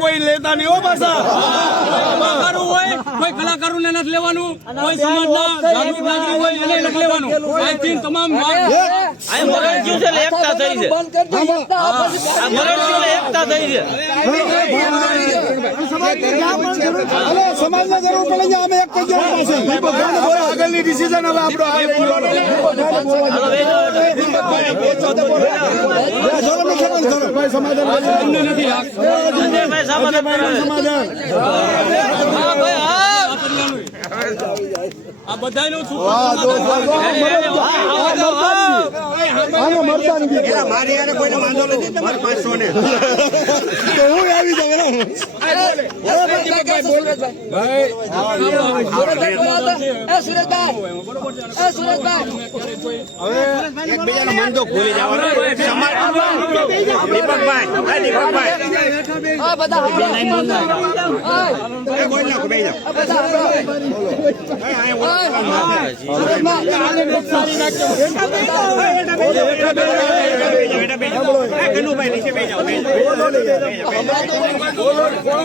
કોઈ લેતા નહીં હો પાછા કલાકારો હોય કોઈ કલાકારોને નથી લેવાનું કોઈ સમાજના જાગૃત નાગરિક હોય એને નથી લેવાનું આઈ થિંક તમામ એકતા થઈ છે સમાજને જરૂર પડે છે અમે એક આગળની ડિસિઝન હવે આપણો આ બધાનું મારી યાર કોઈને વાંધો નથી તમારે 500 ને તો હું આવી જાવ એકબીજાનો મન તો ભૂલી જવાનો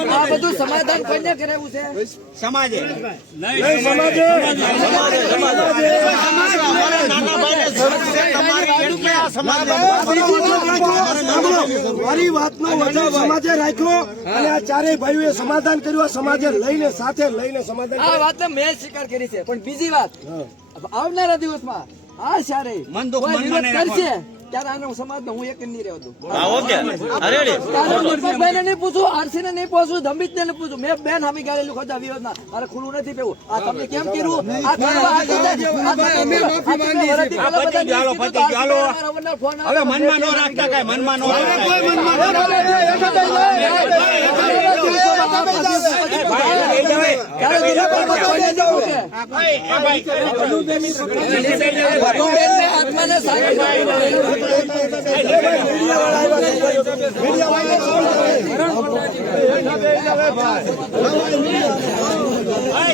આ બધું સમાધાન કોઈને કરાવ્યું છે? સમાજે મારી વાતનો વચન સમાજે રાખ્યો અને આ ચારેય ભાઈઓએ સમાધાન કર્યું. સમાજે લઈને સાથે લઈને સમાધાન આ વાત મેં સ્વીકાર કરી છે, પણ બીજી વાત આવનારા દિવસમાં આ ચારે કરશે ત્યારે આનો સમાજ હું એક નહીં રહેવા દઉં. દીપકભાઈ નહીં પૂછું, આરસી ને નહીં પૂછું, ધમિત ને નહીં પૂછું. મેં બેન હામી ગાળેલું ખોટા વિરોધના મારે ખુલ્લું નથી પેવું. આ તમને કેમ કર્યું? હવે મનમાં ન રાખતા કઈ મનમાં ન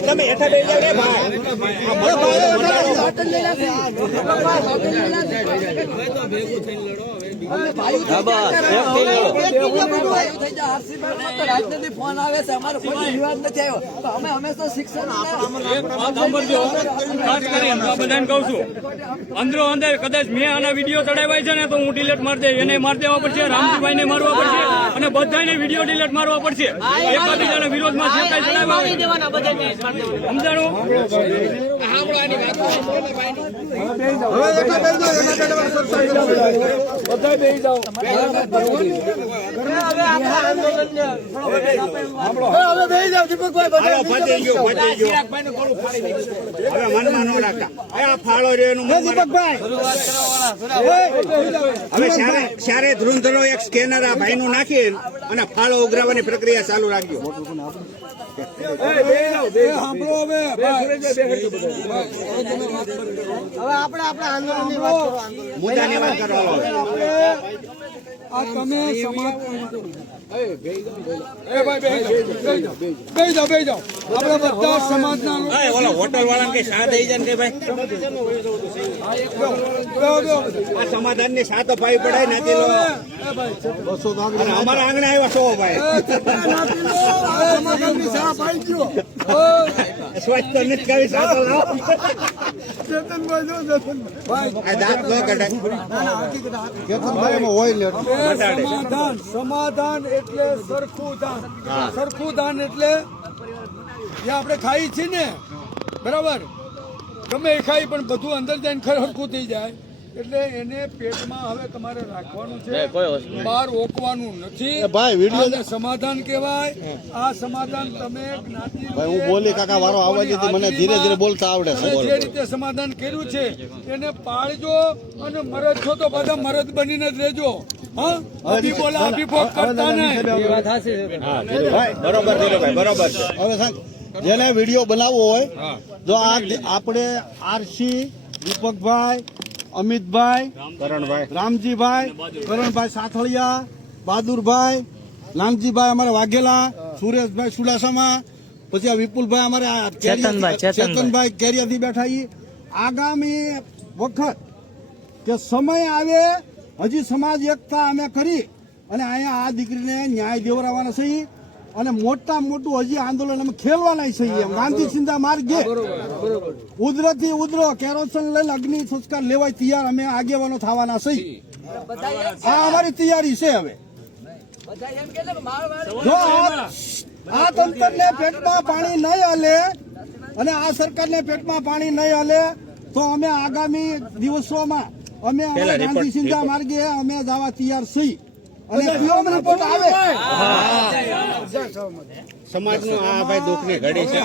તમે હેઠા બેસી જાવ રે રાજનીતિ ફોન આવે છે, અમારો કોઈ વિવાદ નથી આવ્યો. અમે હંમેશા શિક્ષણ બધાને કઉ છું અંદરો અંદર કદાચ મેં આના વિડીયો ચડાવ્યા છે ને તો હું ડિલીટ મારી દે, એને મારી દેવા પડશે, રામજીભાઈ ને મારવા પડશે અને બધાને વિડીયો ડિલીટ મારવા પડશે. એકાબીજાના વિરોધમાં જે કઈ ચડાવ્યા સમજાણું. હવે ધ્રુંધરો એક સ્કેનર આ ભાઈ નું નાખી અને ફાળો ઉઘરાવવાની પ્રક્રિયા ચાલુ રાખજો. મુદ્દાની વાત કરવા હોટલ વાળા કઈ સાથ થઈ જાય ને ભાઈ આ સમાધાન ની સાથ અપાવી પડાય નથી. અમારા આંગણે આવ્યા છો ભાઈ સ્વચ્છ તો નથી કરી સાથ સમાધાન એટલે સરખું દાન. સરખું દાન એટલે જે આપણે ખાઈ છીએ ને, બરાબર, ગમે એ ખાઈ પણ બધું અંદર જઈને સરખું થઈ જાય. એટલે એને પેટમાં હવે તમારે રાખવાનું છે, બહાર ઓકવાનું નથી. સમાધાન કહેવાય. આ સમાધાન તમે હું બોલી કાકા વારો આવવા દીધી, મને ધીરે ધીરે બોલતા આવડે છે. જે રીતે સમાધાન કર્યું છે એને પાળજો અને મરદ છો તો બધા મરદ બનીને જ રહેજો. હા, બોલા અભિભોગ કરતા નહીં. બરોબર બરોબર. હવે જેને વિડીયો બનાવવો હોય જો આપણે આરસી, દીપકભાઈ, અમિતભાઈ, રામજીભાઈ, કરણભાઈ સાથળિયા, બહાદુરભાઈ, નાનજીભાઈ અમારે વાઘેલા, સુરેશભાઈ સુડાસામાં, પછી આ વિપુલભાઈ અમારે ચેતનભાઈ કેરિયાથી બેઠા. આગામી વખત કે સમય આવે હજી સમાજ એકતા અમે કરી અને અહીંયા આ દીકરીને ન્યાય દેવડાવવાના છે. અને મોટા મોટું હજી આંદોલન અમે ખેલવાના છીએ એમ ગાંધી ચિંતા માર્ગે ઉધરતી ઉધરો કેરોસન લઈને અગ્નિ સંસ્કાર લેવાય તૈયાર અમે આગેવાનો થવાના છીએ આ અમારી તૈયારી છે હવે બધા એમ કે છે કે મારવાડી જો આ તંત્રને પેટમાં પાણી નહીં હાલે અને આ સરકારને પેટમાં પાણી નહીં હાલે તો અમે આગામી દિવસોમાં અમે ગાંધી ચિંતા માર્ગે અમે જવા તૈયાર છીએ અને પીએમ રિપોર્ટ આવે સમાજનું આ ભાઈ દુઃખની ઘડી છે.